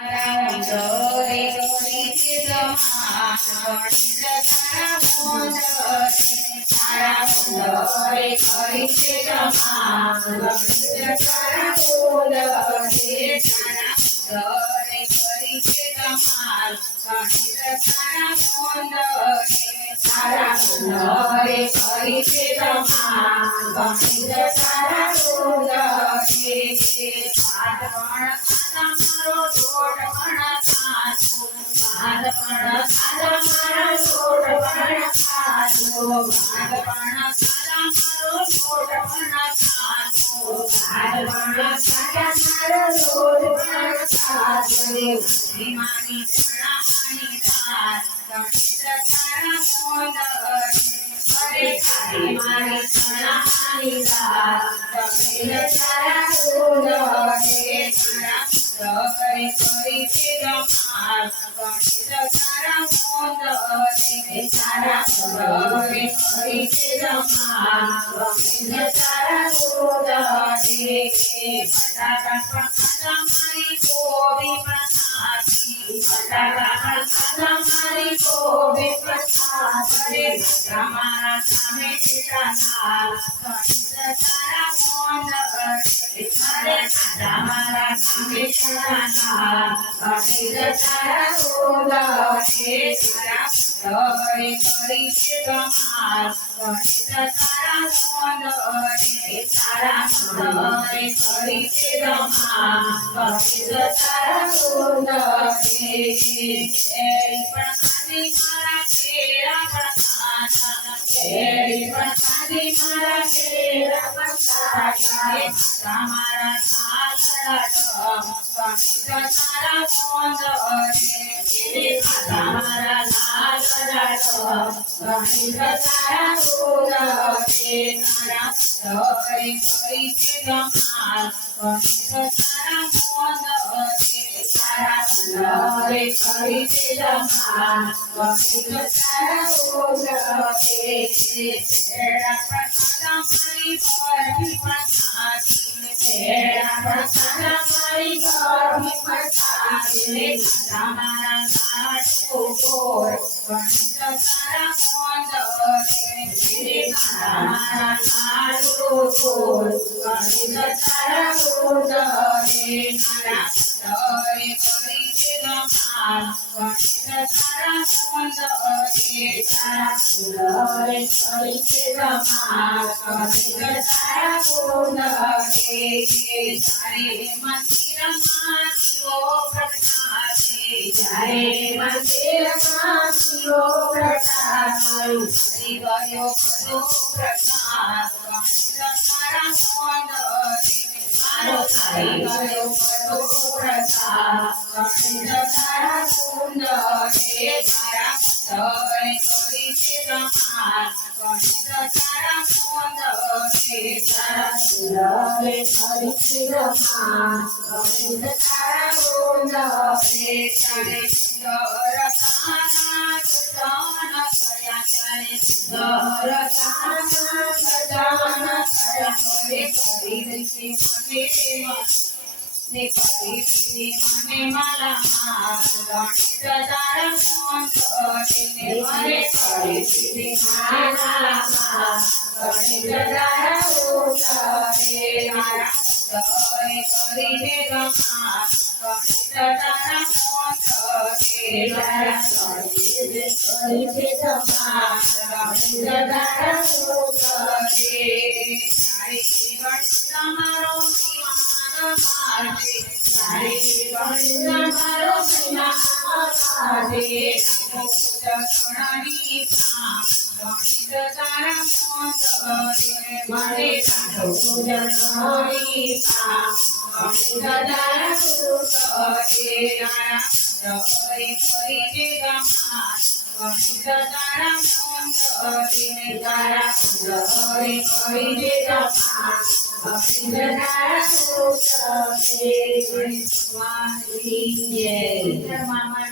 रे करीचे जमान गणित तारा बोंद रे तारा बोंद रे करीचे जमान गणित तारा बोंद रे तारा बोंद रे करीचे जमान गणित तारा बोंद रे तारा बोंद रे करीचे जमान गणित तारा बोंद रे पाठ पण खाना मारो लोट पण खातो भात पण खाना मारो लोट पण खातो भात पण खाना मारो लोट पण खातो भात पण खाना मारो लोट पण खातो रे मानी चणा मानी दाल गणित तारा बोंद रे अरे मानी चणा मानी दाल गणित तारा बोंद रे तारा रे करीचे जमान गणित तारा बोंद रे तारा रे करीचे जमान गणित तारा बोंद रे बटाटा पण खाधा मारी कोबी पण खाती बटाटा पण खाधा मारी कोबी पण खाती रे તમારા સામે ઠેકાના ગણિત તારા બોંદ રે મારે તમારા સામે ઠેકાના ગણિત તારા બોંદ રે તારા રે કરીचे જમાન ગણિત તારા બોંદ રે તારા રે કરીचे જમાન ગણિત તારા બોંદ રે કેરી પણ ખાધી મારા કેળા પણ ખાધા કેરી પણ ખાધી મારા કેળા પણ ખાધા તમારા લાલ ગણિત તારા બોંદ રે તમારા લાલ ગણિત તારા બોંદ રે તારા રે કરીचे જમાન ગણિત તારા બોંદ રે તારા રે કરીचे જમાન ગણિત તારા બોંદ રે પેડા પણ ખાધા મારી બરફી પણ ખાધી પેડા પણ ખાધા મારી બરફી પણ ખાધી તમારા લાડુ ગોળ ગણિત તારા બોંદ રે તમારા લાડુ ગોળ ગણિત તારા બોંદ રે તારા રે કરીचे જમાન ગણિત તારા બોંદ રે તારા રે કરીचे જમાન ગણિત તારા બોંદ રે તારે મંદિરમાં દીવો પ્રગટાવે જ્યારે મંદિરમાં દીવો પ્રગટાવે હરી ગયો બધો પ્રકાશ ગણિત તારા બોંદ રે મારો થઈ ગયો બધો પ્રકાશ ગણિત તારા બોંદ રે તારા રે કરીचे જમાન ગણિત તારા બોંદ રે તારા રે કરીचे જમાન ગણિત તારા બોંદ રે ત્યારે દરકાના ગજાન કર્યા ત્યારે દરકાના ગજાન કર્યા રે કરી દીધી મને કરી મને માલા ગણિત તારા બોંદ રે મને કરી દીધી માલા ગણિત તારા બોંદ રે મારા રે કરીને જમાન ગણિત તારા બોંદ રે તારા કરીને જમાન ગણિત તારા બોંદ રે તારી ગણિત મારો મહિમા તારે ગણિત મારો મહિમા રે ગણની ગણિત તારા બોંદ રે મારે ગણની ગણિત તારા બોંદ રે રે કરીचे જમાન ગણિત તારા બોંદ રે તારા રે કરીचे જમાન ગણિત તારા બોંદ રે ગણિત સ્વામી જય મામા